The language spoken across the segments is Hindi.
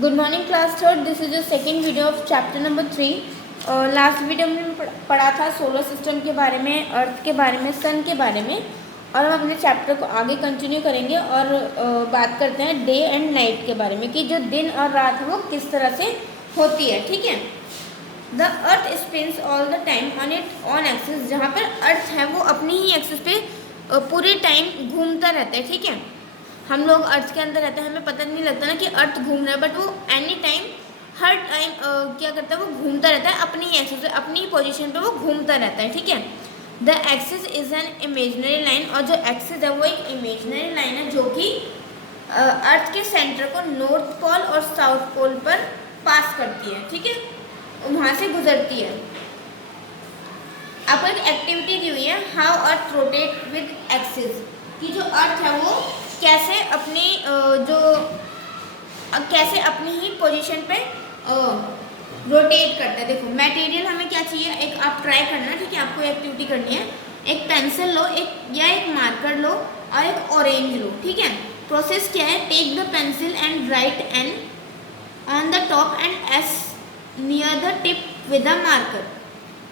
Good morning class third. This is the second video of chapter number 3। Last video में पढ़ा था सोलर सिस्टम के बारे में, अर्थ के बारे में, सन के बारे में, और हम अपने चैप्टर को आगे कंटिन्यू करेंगे और बात करते हैं डे एंड नाइट के बारे में कि जो दिन और रात है वो किस तरह से होती है। ठीक है। The earth spins all the time on it on axis. जहाँ पर अर्थ है वो अपनी ही एक्सिस पे पूरे टाइम घूमता रहता है। ठीक है। हम लोग अर्थ के अंदर रहते हैं, हमें पता नहीं लगता ना कि अर्थ घूम रहा है, बट वो एनी टाइम हर टाइम क्या करता है, वो घूमता रहता है अपनी एक्सिस पे, अपनी पोजीशन पे वो घूमता रहता है। ठीक है। The axis is an imaginary line, और जो एक्सिस है वो एक इमेजनरी लाइन है जो कि अर्थ के सेंटर को नॉर्थ पोल और साउथ पोल पर पास करती है। ठीक है, वहाँ से गुजरती है। आपको एक एक्टिविटी दी हुई है, how earth rotate with axis, कि जो अर्थ है वो कैसे अपनी कैसे अपनी ही पोजीशन पे रोटेट करता है। देखो मटेरियल हमें क्या चाहिए, एक आप ट्राई करना। ठीक है, आपको एक्टिविटी करनी है। एक पेंसिल लो, एक मार्कर लो और एक ऑरेंज लो। ठीक है। प्रोसेस क्या है, take the pencil and write N on the top and S near the tip with the marker.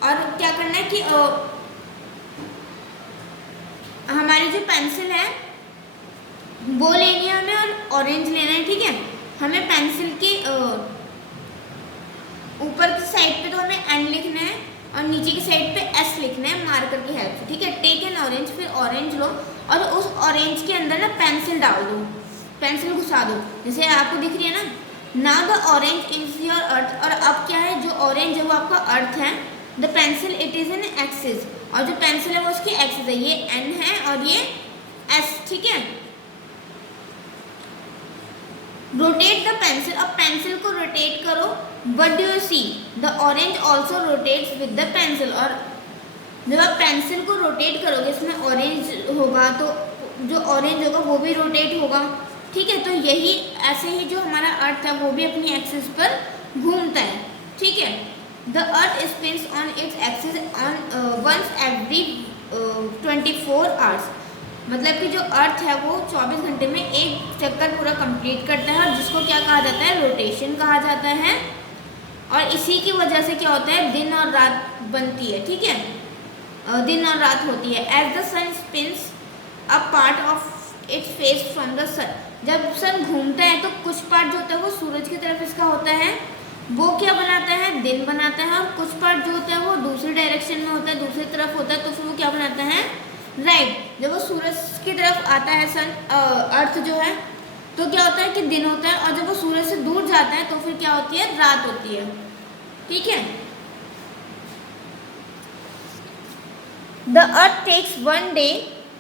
और क्या करना है कि हमारी जो पेंसिल है वो लेनी है हमें और ऑरेंज लेना है। ठीक है। हमें पेंसिल के ऊपर की साइड पे तो हमें एन लिखना है और नीचे की साइड पे एस लिखना है मार्कर की हेल्प से। ठीक है। टेक एन ऑरेंज, फिर ऑरेंज लो और उस ऑरेंज के अंदर ना पेंसिल डाल दो, पेंसिल घुसा दो, जैसे आपको दिख रही है ना। Now the orange is your earth. और अब क्या है, जो ऑरेंज है वो आपका अर्थ है। The pencil it is an axis, और जो पेंसिल है वो उसकी एक्सिस है, ये एन है और ये एस। ठीक है। रोटेट द पेंसिल, अब पेंसिल को रोटेट करो। What do you see, the orange also rotates with the pencil. और जब आप पेंसिल को रोटेट करोगे, इसमें ऑरेंज होगा तो जो ऑरेंज होगा वो भी रोटेट होगा। ठीक है। तो यही ऐसे ही जो हमारा अर्थ है वो भी अपनी एक्सिस पर घूमता है। ठीक है। The earth spins on its axis on once every 24 hours. मतलब कि जो अर्थ है वो 24 घंटे में एक चक्कर पूरा कंप्लीट करता है, और जिसको क्या कहा जाता है, रोटेशन कहा जाता है। और इसी की वजह से क्या होता है, दिन और रात बनती है। ठीक है, दिन और रात होती है। As the sun spins a part of its face from the sun. जब सन घूमता है तो कुछ पार्ट जो होता है वो सूरज की तरफ इसका होता है, वो क्या बनाता है, दिन बनाता है। और कुछ पार्ट जो होता है वो दूसरी डायरेक्शन में होता है, दूसरी तरफ होता है, तो फिर वो क्या बनाता है, राइट। जब वो सूरज की तरफ आता है सन अर्थ जो है, तो क्या होता है कि दिन होता है, और जब वो सूरज से दूर जाता है तो फिर क्या होती है, रात होती है। ठीक है। The earth takes 1 day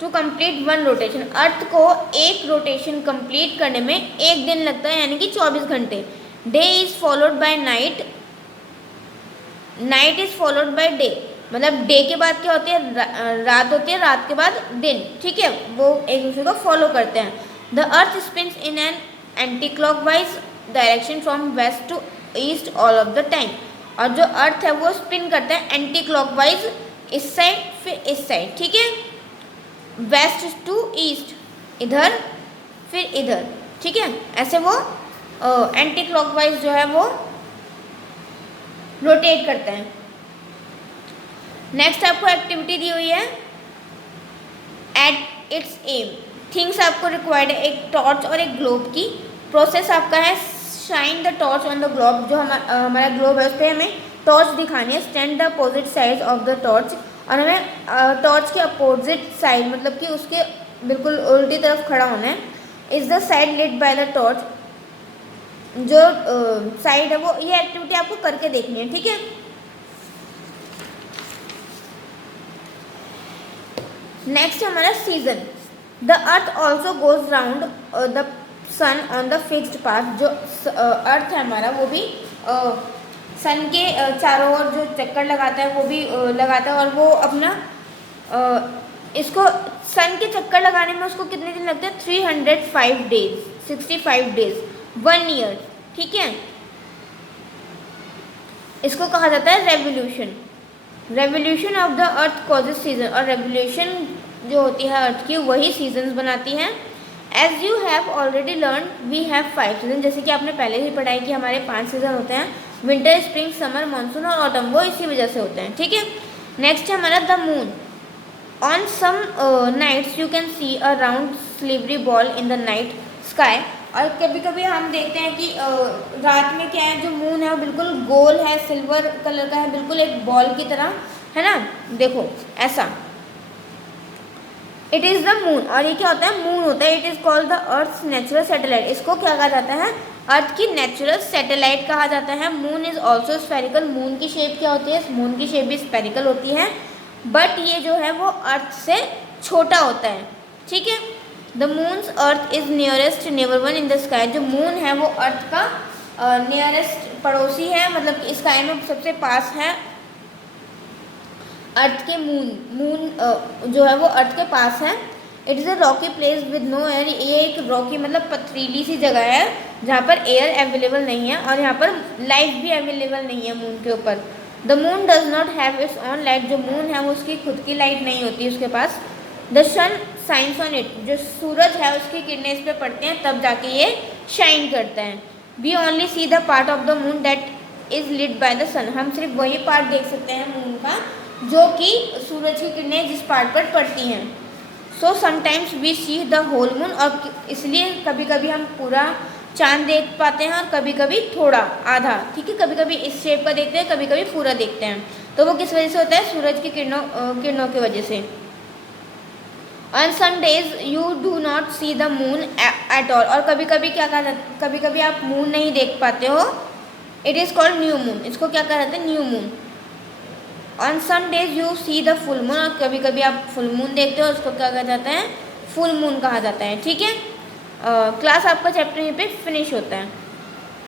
to complete 1 rotation. Earth को एक रोटेशन कंप्लीट करने में 1 दिन लगता है, यानी कि 24 घंटे। Day is followed by night, night is followed by day. मतलब डे के बाद क्या होती है, रात होती है, रात के बाद दिन। ठीक है, वो एक दूसरे को फॉलो करते हैं। The earth spins in an anti clockwise direction from west to east all of the time. और जो अर्थ है वो स्पिन करता है एंटी क्लॉकवाइज, इस साइड फिर इस साइड। ठीक है, वेस्ट टू ईस्ट, इधर फिर इधर। ठीक है, ऐसे वो एंटी क्लॉकवाइज जो है वो रोटेट करता है। नेक्स्ट आपको एक्टिविटी दी हुई है, एट इट्स एम। थिंग्स आपको रिक्वायर्ड है, एक टॉर्च और एक ग्लोब की। प्रोसेस आपका है, shine the torch on the globe. जो हमारा ग्लोब है उस पर हमें टॉर्च दिखानी है। Stand the opposite side of the torch, और हमें टॉर्च के अपोजिट साइड, मतलब कि उसके बिल्कुल उल्टी तरफ खड़ा होना है। Is the side lit by the torch. जो साइड है वो, ये एक्टिविटी आपको करके देखनी है। ठीक है। नेक्स्ट हमारा season. The earth also goes round the sun on the fixed path. जो अर्थ है हमारा वो भी सन के चारों ओर जो चक्कर लगाता है वो भी लगाता है, और वो अपना इसको सन के चक्कर लगाने में उसको कितने दिन लगते हैं, 305 डेज, 65 डेज, 1 ईयर। ठीक है, इसको कहा जाता है revolution. Revolution of the earth causes season. और रेवोल्यूशन जो होती है अर्थ की, वही सीजन्स बनाती हैं। As you have already learn we have 5 season, जैसे कि आपने पहले ही पढ़ा है कि हमारे 5 सीजन होते हैं, विंटर, स्प्रिंग, समर, मानसून और ऑटम, वो इसी वजह से होते हैं, ठीक है। नेक्स्ट है हमारा the moon. On some nights you can see a round slivery ball in the night sky, और कभी कभी हम देखते हैं कि रात में क्या है, जो मून है वो बिल्कुल गोल है, सिल्वर कलर का है, बिल्कुल एक बॉल की तरह, है ना, देखो ऐसा, इट इज़ द मून। और ये क्या होता है, मून होता है। It is called the earth natural satellite, इसको क्या कहा जाता है, अर्थ की नेचुरल सैटेलाइट कहा जाता है। Moon is also spherical, moon की शेप क्या होती है, मून की शेप भी स्फेरिकल होती है, बट ये जो है वो अर्थ से छोटा होता है, ठीक है। The moons earth is nearest neighbour one in the sky, जो मून है वो अर्थ का नियरेस्ट पड़ोसी है, मतलब स्काई में सबसे पास है अर्थ के। मून जो है वो अर्थ के पास है। It is a rocky place with no air, ये एक रॉकी मतलब पथरीली सी जगह है जहाँ पर एयर अवेलेबल नहीं है और यहाँ पर लाइट भी अवेलेबल नहीं है मून के ऊपर। The moon does not have its own light, जो मून है वो उसकी खुद की लाइट नहीं होती उसके पास। The sun shines on it, जो सूरज है उसकी किरणें इस पर पड़ती हैं तब जाके ये शाइन करता है। We only see the part of the moon that is lit by the sun, हम सिर्फ वही पार्ट देख सकते हैं मून का जो कि सूरज की किरणें जिस पार्ट पर पड़ती हैं। So sometimes we see the whole moon, और इसलिए कभी कभी हम पूरा चांद देख पाते हैं और कभी कभी थोड़ा आधा, ठीक है, कभी कभी इस शेप का देखते हैं, कभी कभी पूरा देखते हैं। तो वो किस वजह से होता है, सूरज की किरणों की वजह से। On some days you do not see the moon at all, और कभी कभी क्या कहा जाता है, कभी कभी आप मून नहीं देख पाते हो, it is called new moon, इसको क्या कहा जाता है, new moon. On some days you see the full moon, और कभी कभी आप फुल मून देखते हो, उसको क्या कहा जाता है, फुल मून कहा जाता है, ठीक है। क्लास आपका चैप्टर यहीं पे फिनिश होता है।